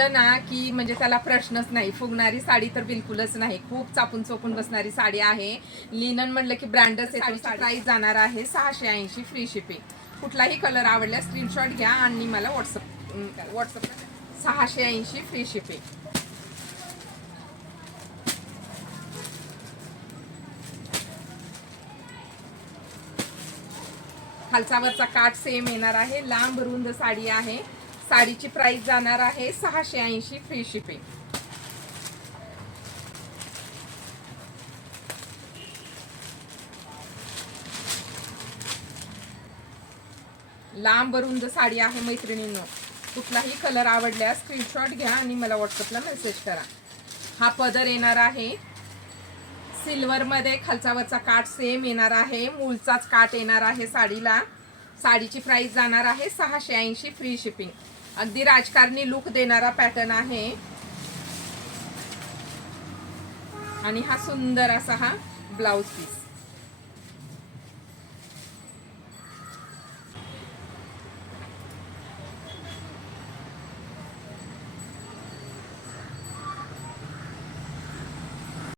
ना की म्हणजे त्याला प्रश्नच नाही. फुगणारी साडी तर बिलकुलच नाही. खूप चापून चोपून बसणारी साडी आहे. लिनन म्हणलं की ब्रँडच आहे. साडीची प्राइस जाणार आहे 680 फ्री शिपिंग. कुठलाही कलर आवडल्यास स्क्रीनशॉट घ्या आणि मला व्हॉट्सअपला 680 फ्री शिपिंग. खालचा वरचा काठ सेम येणार आहे. लांब रुंद साडी आहे. साडीची प्राइस जाणार आहे 680 फ्री शिपिंग. लांब रुंद साडी आहे मैत्रिणींनो. कुठलाही कलर आवडल्यास स्क्रीनशॉट घ्या आणि मला व्हॉट्सअपला मेसेज करा. हा पदर येणार आहे सिल्वर मध्ये. खालचा वरचा काठ सेम येणार आहे. मूलचाच काठ येणार आहे साडीला. साडीची प्राइस जाणार आहे 680 फ्री शिपिंग. अगदी राजकारणी लुक देणारा पॅटर्न आहे. आणि हा सुंदर असा हा ब्लाउज पीस.